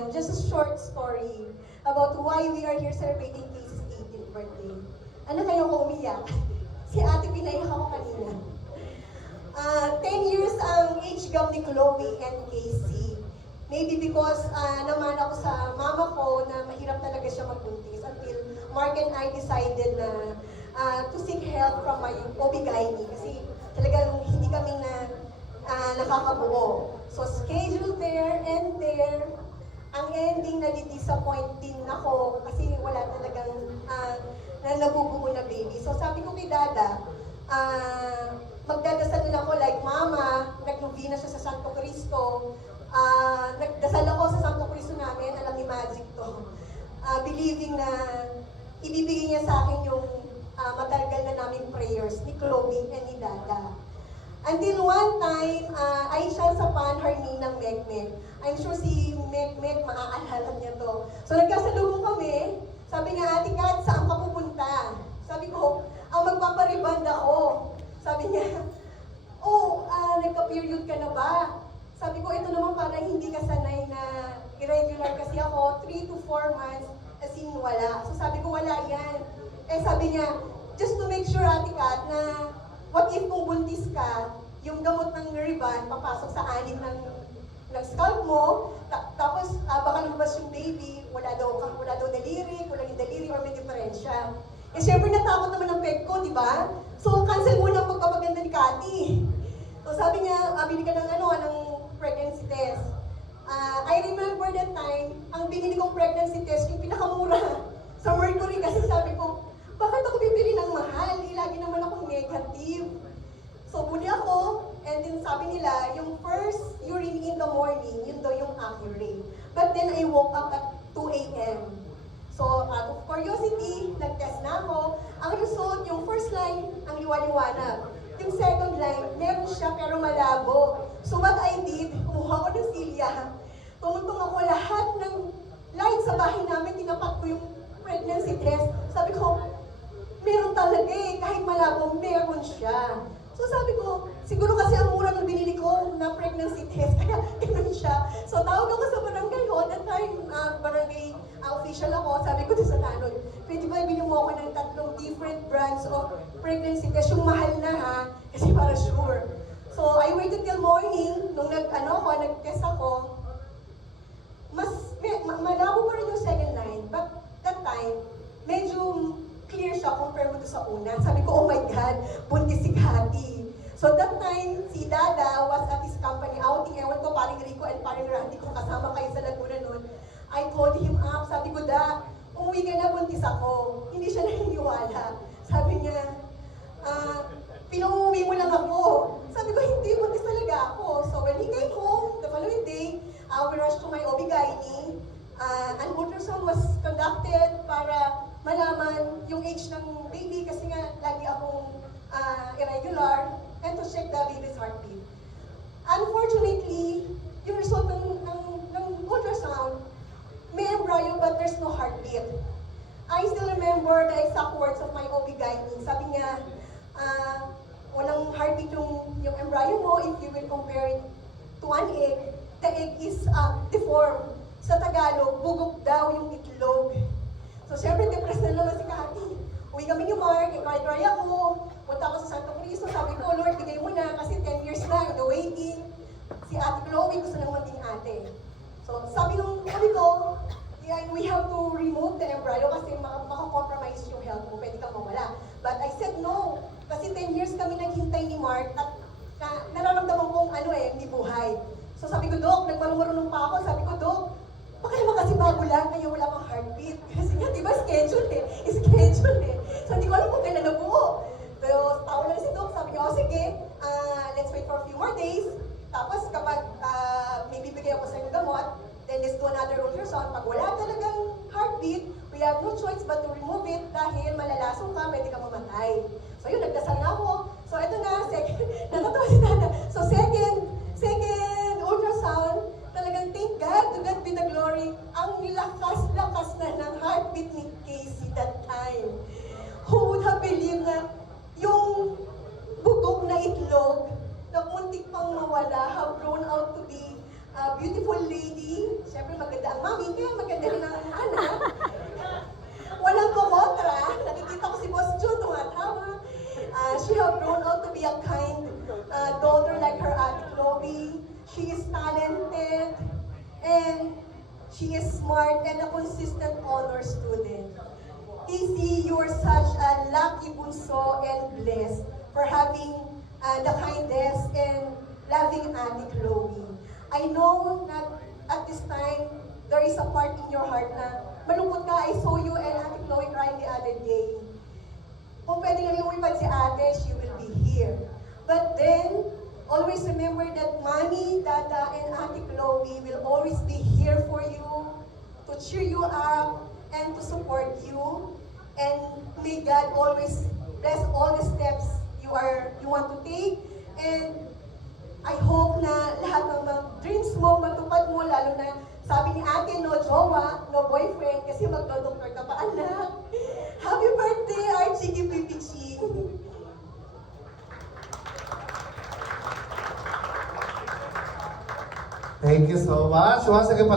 everyone. Just a short story about why we are here celebrating Casey's 18th birthday. Ano kayo ko umiyak? Si ate pinaiyak ako kanina. 10 years ang age gap ni Chloe and Casey. Maybe because naman ako sa mama ko na mahirap talaga siya magbuntis until Mark and I decided na to seek help from my OB-GYN kasi talagang hindi kami nakakabuo. So schedule there and there, ang ending nadi-disappoint din ako kasi wala talagang na nabubuo na baby. So sabi ko kay Dada, magdadasal din ako like Mama, nag-novena siya sa Santo Cristo, nagdasal ako sa Santo Cristo namin, alam ni Magic to, believing na ibibigay niya sa akin yung matagal na naming prayers ni Chloe and ni Dada. Until one time, ay siya sa panharni ng Mekmek. I'm sure si Mekmek maaalala niya to. So nagkasalubong kami, sabi niya, Ate Kat, saan ka pupunta? Sabi ko, magpapariband ako. Sabi niya, nagka-period ka na ba? Sabi ko, ito naman parang hindi ka sanay na irregular kasi ako, 3 to 4 months, as in wala. So sabi ko, wala yan. Sabi niya, just to make sure, Ate Kat, na what if kung buntis ka, yung gamot ng ribbon papasok sa anin ng scalp mo, tapos baka lumabas yung baby, wala daw daliri, kulang yung daliri, or may diferensya. Siyempre natakot naman ang peg ko, di ba? So cancel muna ang pagpapaganda ni Cathy. So sabi niya, bili ka ng pregnancy test. I remember that time, ang binili kong pregnancy test, yung pinakamura sa Mercury, kasi sabi ko, bakit ako bibili ng mahal? Lagi naman akong negative. So, buli ako, and then sabi nila, yung first urine in the morning, yun daw yung accurate. But then I woke up at 2 a.m. So, out of curiosity, nag-test na ako. Ang result, yung first line, ang liwa-liwanag. Yung second line, meron siya pero malabo. So, what I did, kumuha ko ng silya. Tumuntong ako lahat ng light sa bahay namin, tinapat ko yung pregnancy test. Sabi ko, meron talaga kahit malabo, meron siya. So sabi ko, siguro kasi ang mura ng binili ko na pregnancy test, kaya ganun siya. So tawag ako sa barangay ko, that time, barangay official ako, sabi ko sa tanod, pwede ba ibili mo ako ng 3 different brands of pregnancy test, yung mahal na ha, kasi para sure. So I waited till morning, nung nag-test ako, malabo pa rin yung second line, but that time, medyo clear siya compared to sa una. Sabi ko, oh my God, buntis si Cathy. So that time, si Dada was at his company outing. Ewan ko, paring Rico and paring Randy, kung kasama kayo sa Laguna noon. I called him up. Sabi ko, Da, umuwi ka na, buntis ako. Hindi siya naniniwala. Sabi niya, pinauwi mo lang ako. Sabi ko, hindi, buntis talaga ako. So when he came home, the following day, we rushed to my OB-GYN. An ultrasound was conducted para malaman yung age ng baby kasi nga lagi akong irregular and to check the baby's heartbeat. Unfortunately, yung result ng ultrasound, may embryo but there's no heartbeat. I still remember the exact words of my OB-GYN. Sabi niya, walang heartbeat yung embryo mo if you will compare it to an egg. The egg is deformed. Sa Tagalog, bugok daw yung itlog. So, syempre, depressed na naman si Cathy. Uwi kami ni Mark, i-cry ako. Punta ako sa Santo Cristo, sabi ko, Lord, bigay mo na kasi 10 years na, in the waiting. Si Ate Chloe, gusto nang maging ate. So, sabi ko, we have to remove the embryo kasi makakompromise yung health mo, pwede kang mawala. But I said no, kasi 10 years kami naghintay ni Mark at nararamdaman kong hindi buhay. So, sabi ko, Dok, nagmarunong pa ako, sabi ko, Dok, baka naman kasi bago lang, kaya wala pang heartbeat. Kasi nga, di ba, schedule eh. So, hindi ko alam kung kailan nabuo. Pero, tawa lang si Doc, sabi niya, sige, let's wait for a few more days. Tapos, kapag may bibigay ako sa inyo gamot, then let's do another ultrasound. Pag wala talagang heartbeat, we have no choice but to remove it dahil malalasong ka, pwede ka mamatay. So, yun, nagdasal na ako. So, ito na, natatawa si Dada. So, second ultrasound, talagang thank God, to God be the glory, ang lakas-lakas na ng heartbeat ni Casey that time. Who would have believed na yung bugok na itlog na muntik pang mawala have grown out to be beautiful lady. Siyempre maganda ang mami, kaya maganda rin ang anak. Walang kumontra. Nakikita ko si Boss Jun, tumatawa. She have grown out to be a kind daughter like her Ate Chloe. She is talented, and she is smart and a consistent honor student. Casey, you are such a lucky bunso and blessed for having the kindest and loving Ate Chloe. I know that at this time, there is a part in your heart na malungkot ka. I saw you and Ate Chloe crying the other day. Kung pwede nga lumipad si ate, she will be here. But then, always remember that Mommy, Dada, and Ate Chloe will always be here for you, to cheer you up, and to support you. And may God always bless all the steps you want to take. And I hope na lahat ng mga dreams mo, matupad mo, lalo na sabi ni ate, no jowa, no boyfriend, kasi magdo-doctor ka pa, anak. Happy birthday, Archie Gipipichi. Thank you so much. Once again,